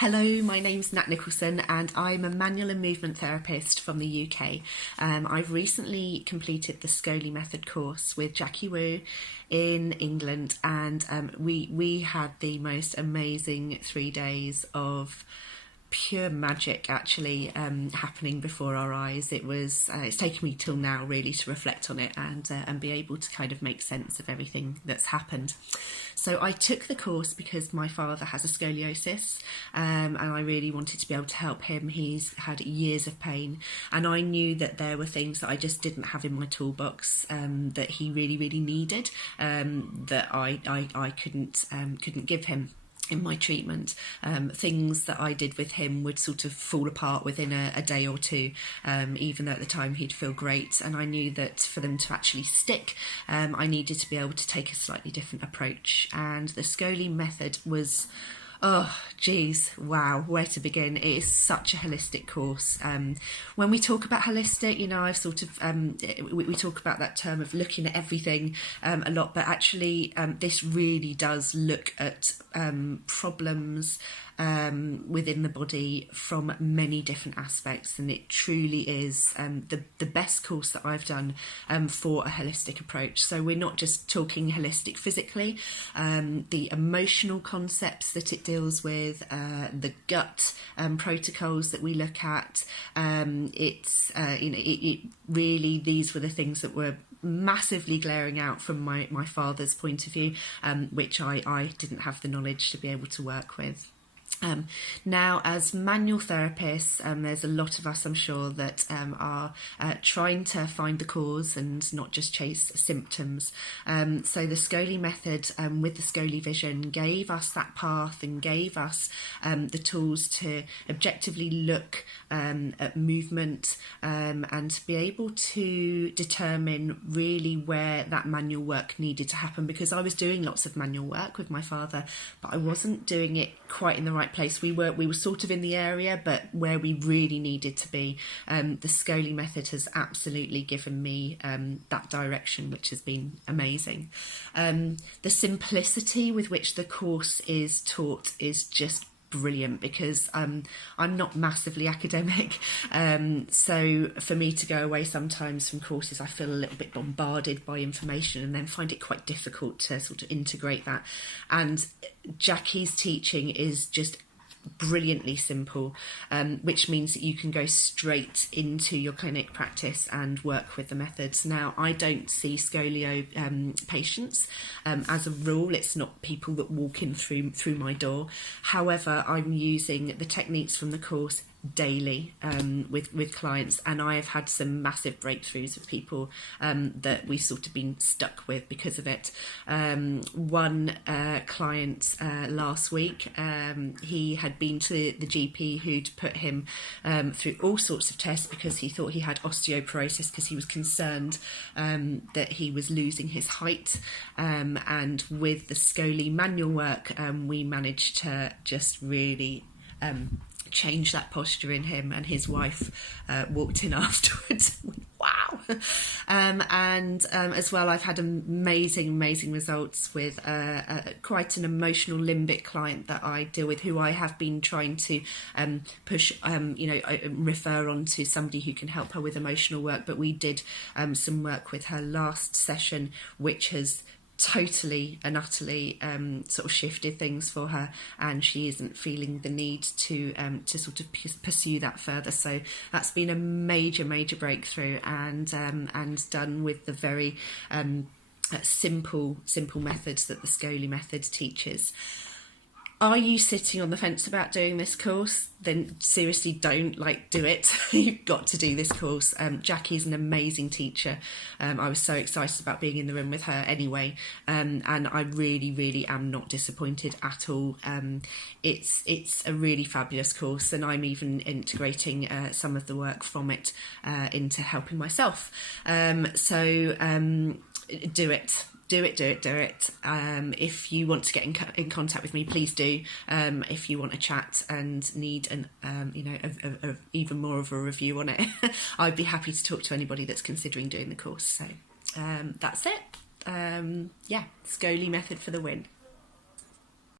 Hello, my name's Nat Nicholson and I'm a manual and movement therapist from the UK. I've recently completed the ScoliMethod course with Jackie Wu in England, and we had the most amazing 3 days of pure magic actually happening before our eyes. It's taken me till now really to reflect on it and be able to kind of make sense of everything that's happened. So I took the course because my father has a scoliosis, and I really wanted to be able to help him. He's had years of pain, and I knew that there were things that I just didn't have in my toolbox that he really needed, that I couldn't give him in my treatment. Things that I did with him would sort of fall apart within a day or two, even though at the time he'd feel great. And I knew that for them to actually stick, I needed to be able to take a slightly different approach. And the ScoliMethod was, oh geez, wow, where to begin? It is such a holistic course. When we talk about holistic, I've sort of we talk about that term of looking at everything a lot, but actually this really does look at problems within the body from many different aspects, and it truly is the best course that I've done for a holistic approach. So we're not just talking holistic physically, the emotional concepts that it deals with, the gut protocols that we look at. It really, these were the things that were massively glaring out from my father's point of view, which I didn't have the knowledge to be able to work with. Now, as manual therapists, there's a lot of us, I'm sure, that are trying to find the cause and not just chase symptoms. So the ScoliMethod with the ScoliVision gave us that path and gave us the tools to objectively look at movement and to be able to determine really where that manual work needed to happen, because I was doing lots of manual work with my father, but I wasn't doing it quite in the right place. We were sort of in the area, but where we really needed to be. The ScoliMethod has absolutely given me that direction, which has been amazing. The simplicity with which the course is taught is just brilliant, because I'm not massively academic, so for me to go away sometimes from courses, I feel a little bit bombarded by information and then find it quite difficult to sort of integrate that. And Jackie's teaching is just brilliantly simple, which means that you can go straight into your clinic practice and work with the methods. Now, I don't see scolio patients as a rule. It's not people that walk in through my door. However, I'm using the techniques from the course daily with clients, and I have had some massive breakthroughs of people that we've sort of been stuck with because of it. One client last week, he had been to the GP who'd put him through all sorts of tests because he thought he had osteoporosis, because he was concerned that he was losing his height, and with the Scoli manual work we managed to just really change that posture in him, and his wife walked in afterwards. Wow. As well, I've had amazing results with quite an emotional limbic client that I deal with, who I have been trying to push, refer on to somebody who can help her with emotional work. But we did some work with her last session, which has totally and utterly sort of shifted things for her, and she isn't feeling the need to sort of pursue that further. So that's been a major breakthrough, and done with the very simple methods that the ScoliMethod teaches. Are you sitting on the fence about doing this course? Then seriously, don't do it. You've got to do this course. Jackie's an amazing teacher. I was so excited about being in the room with her anyway, and I really am not disappointed at all. It's a really fabulous course, and I'm even integrating some of the work from it into helping myself. So do it. Do it. If you want to get in contact with me, please do. If you want to chat and need even more of a review on it, I'd be happy to talk to anybody that's considering doing the course. So that's it. ScoliMethod for the win.